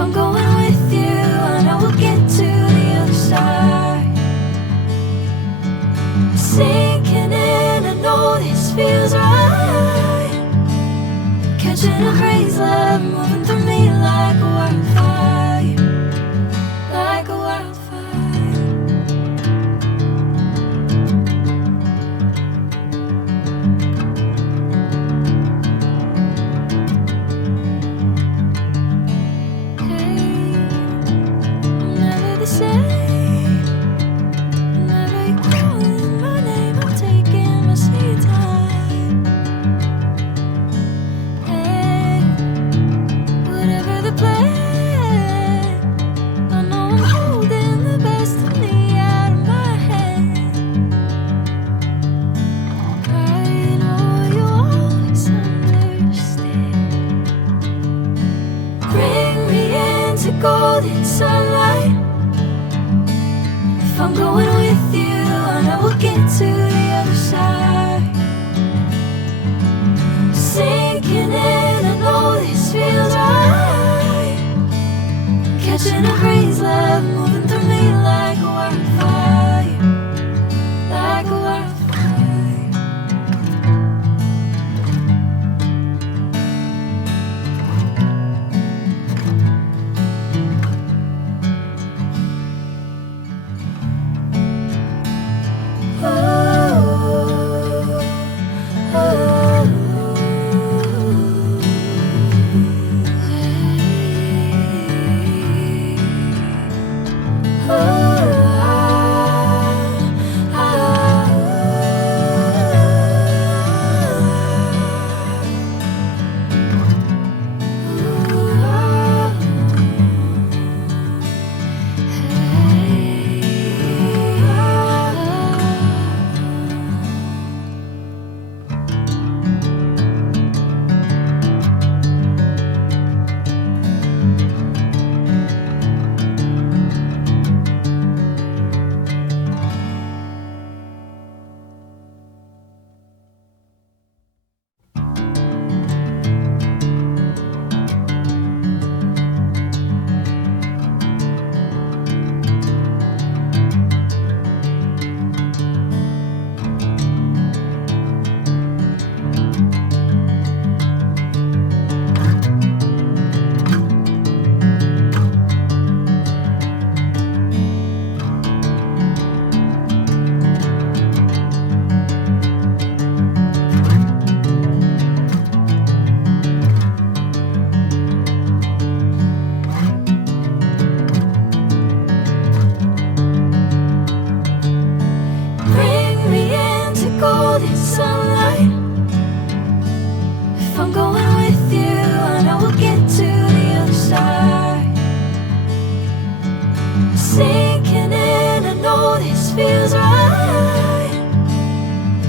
I'm going with you, I know we'll get to the other side. Sinking in, I know this feels right. Catching a crazy love, moving through me like a wildfire, like a wildfire. Golden sunlight. If I'm going with you, I know we'll get to the other side. Sinking in, I know this feels right. Catching a crazy love, moving through me like a wildfire, like a wildfire.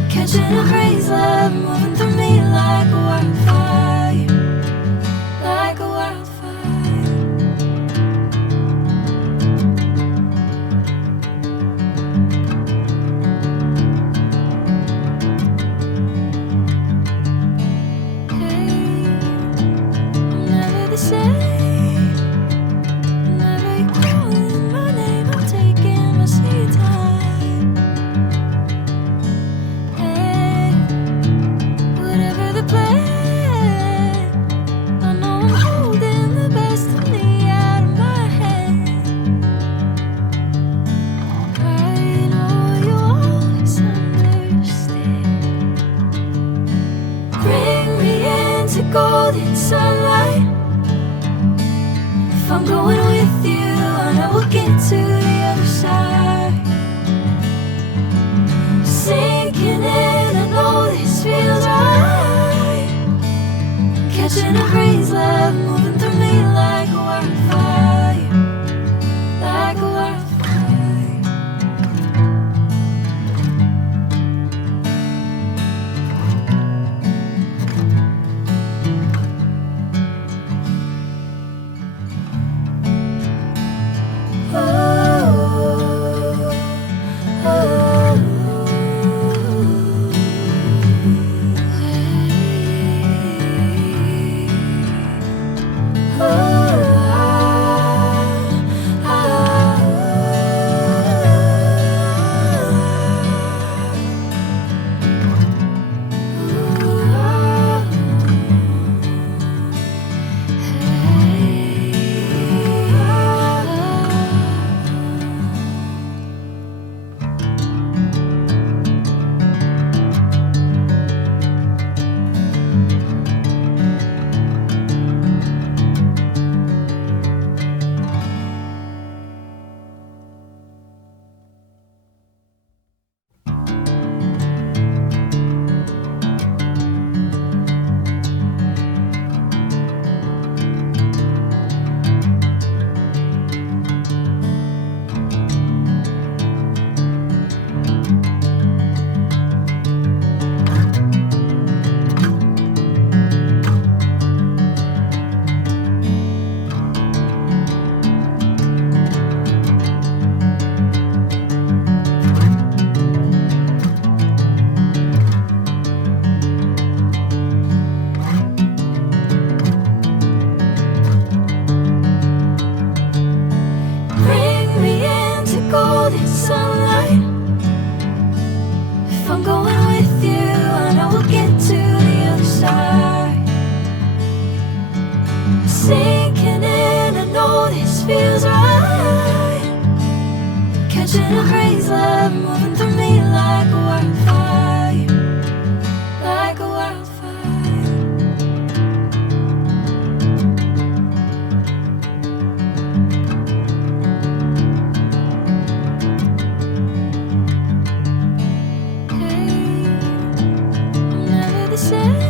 Catching a crazy love, moving through me like a wildfire, like a wildfire. Hey, I'm never the same. Whenever you're calling my name, I'm taking my sweet time. Golden sunlight. If I'm going with you, I know we'll get to the other side. Sinking in, I know this feels right. Catching a crazy love, moving through me like a wildfire, like a wildfire. sinking in, I know this feels right. Catching a crazy love moving through me like a wildfire, like a wildfire. Hey, I'm never the same.